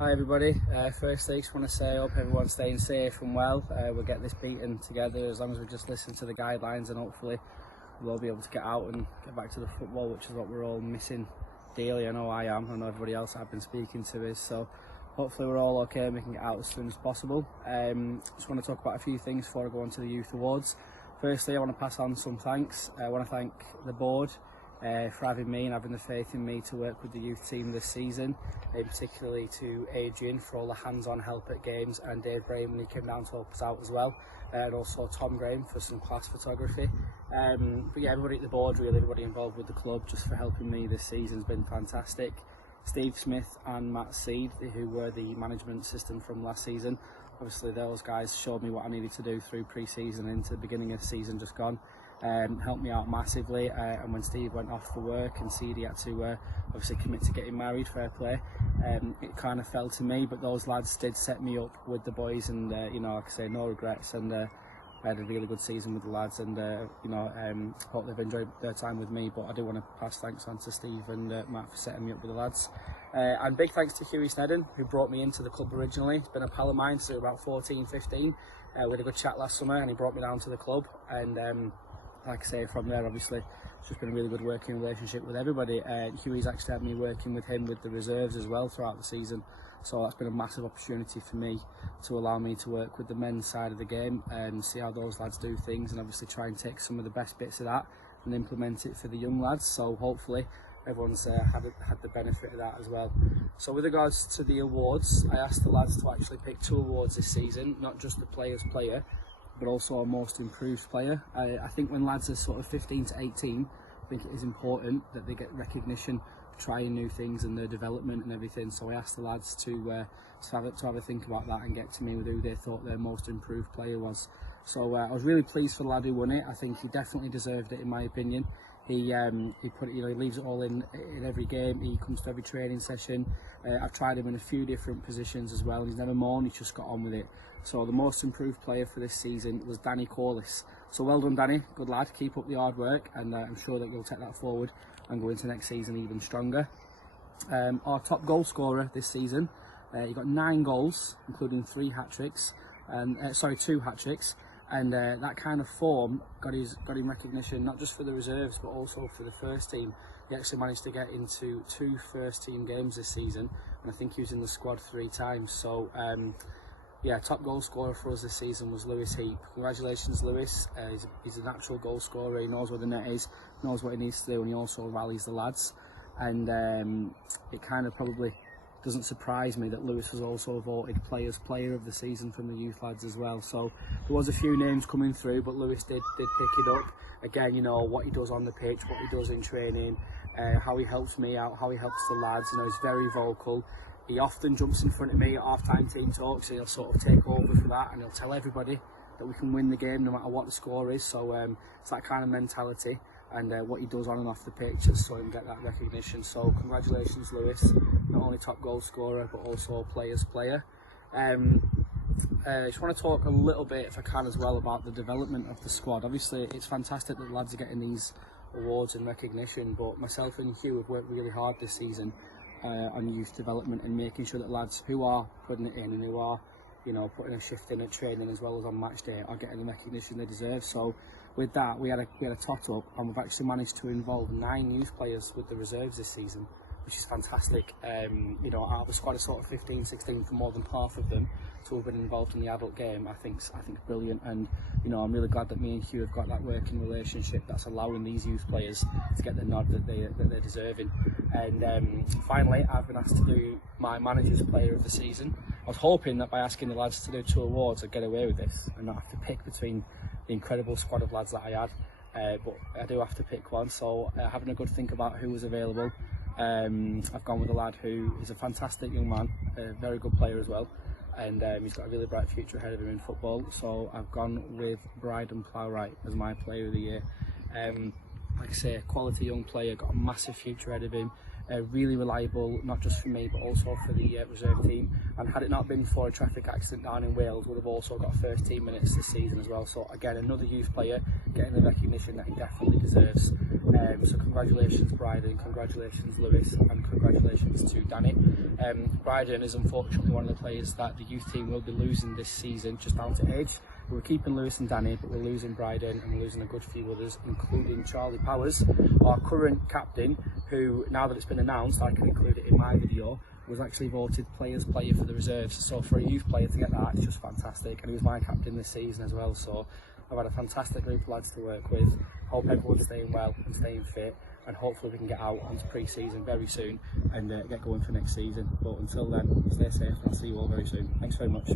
Hi everybody, firstly I just want to say I hope everyone's staying safe and well. We'll get this beaten together as long as we just listen to the guidelines, and hopefully we'll all be able to get out and get back to the football, which is what we're all missing dearly. I know I am, I know everybody else I've been speaking to is, so hopefully we're all okay and we can get out as soon as possible. Just want to talk about a few things before I go on to the Youth Awards. Firstly, I want to pass on some thanks. I want to thank the board for having me and having the faith in me to work with the youth team this season, particularly to Adrian for all the hands-on help at games, and Dave Graham when he came down to help us out as well, and also Tom Graham for some class photography. But yeah, everybody at the board, really, everybody involved with the club, just for helping me this season has been fantastic. Steve Smith and Matt Seed, who were the management system from last season, obviously those guys showed me what I needed to do through pre-season into the beginning of the season just gone. Helped me out massively, and when Steve went off for work and Seedy had to obviously commit to getting married, fair play, it kind of fell to me, but those lads did set me up with the boys, and you know, like I say, no regrets, and I had a really good season with the lads, and you know, hope they've enjoyed their time with me. But I do want to pass thanks on to Steve and Matt for setting me up with the lads, and big thanks to Hughie Snedden, who brought me into the club originally. He's been a pal of mine since about 14, 15. We had a good chat last summer and he brought me down to the club, and like I say, from there obviously it's just been a really good working relationship with everybody. Hughie's actually had me working with him with the reserves as well throughout the season, so that's been a massive opportunity for me to allow me to work with the men's side of the game and see how those lads do things, and obviously try and take some of the best bits of that and implement it for the young lads. So hopefully everyone's had the benefit of that as well. So with regards to the awards, I asked the lads to actually pick 2 awards this season, not just the player's player, but also a most improved player. I think when lads are sort of 15 to 18, I think it is important that they get recognition for trying new things and their development and everything. So I asked the lads to have a think about that and get to me with who they thought their most improved player was. So I was really pleased for the lad who won it. I think he definitely deserved it in my opinion. He put it, you know, he leaves it all in every game. He comes to every training session. I've tried him in a few different positions as well, and he's never moaned, he's just got on with it. So the most improved player for this season was Danny Corliss. So well done, Danny, good lad, keep up the hard work, and I'm sure that you'll take that forward and go into next season even stronger. Our top goal scorer this season, he got 9 goals, including 2 hat-tricks, and that kind of form got him recognition not just for the reserves but also for the first team. He actually managed to get into 2 first team games this season, and I think he was in the squad 3 times. So yeah, top goal scorer for us this season was Lewis Heap. Congratulations, Lewis. He's a natural goal scorer. He knows where the net is, knows what he needs to do, and he also rallies the lads. And it kind of probably doesn't surprise me that Lewis was also voted Players Player of the Season from the youth lads as well. So there was a few names coming through, but Lewis did pick it up. Again, you know, what he does on the pitch, what he does in training, how he helps me out, how he helps the lads. You know, he's very vocal. He often jumps in front of me at half-time team talks, and he'll sort of take over for that, and he'll tell everybody that we can win the game no matter what the score is. So it's that kind of mentality, and what he does on and off the pitch just so he can get that recognition. So congratulations, Lewis, not only top goal scorer but also player's player. I just want to talk a little bit, if I can as well, about the development of the squad. Obviously it's fantastic that the lads are getting these awards and recognition, but myself and Hugh have worked really hard this season on youth development and making sure that lads who are putting it in and who are, you know, putting a shift in at training as well as on match day are getting the recognition they deserve. So with that, we had a tot up, and we've actually managed to involve 9 youth players with the reserves this season, which is fantastic. You know, out of a squad of sort of 15, 16, for more than half of them to have been involved in the adult game, I think brilliant. And you know, I'm really glad that me and Hugh have got that working relationship that's allowing these youth players to get the nod that they're deserving. And finally, I've been asked to do my manager's player of the season. I was hoping that by asking the lads to do 2 awards I'd get away with this and not have to pick between the incredible squad of lads that I had, but I do have to pick one. So having a good think about who was available, I've gone with a lad who is a fantastic young man, a very good player as well, and he's got a really bright future ahead of him in football. So I've gone with Bryden Plowright as my player of the year. like I say, quality young player, got a massive future ahead of him. Really reliable, not just for me but also for the reserve team, and had it not been for a traffic accident down in Wales, would have also got first team minutes this season as well. So again, another youth player getting the recognition that he definitely deserves. So congratulations Bryden, congratulations Lewis, and congratulations to Danny. Bryden is unfortunately one of the players that the youth team will be losing this season, just down to age. We're keeping Lewis and Danny, but we're losing Bryden and we're losing a good few others, including Charlie Powers, our current captain, who, now that it's been announced, I can include it in my video, was actually voted Players Player for the reserves. So for a youth player to get that, it's just fantastic. And he was my captain this season as well. So I've had a fantastic group of lads to work with. Hope everyone's staying well and staying fit, and hopefully we can get out onto pre-season very soon and get going for next season. But until then, stay safe and I'll see you all very soon. Thanks very much.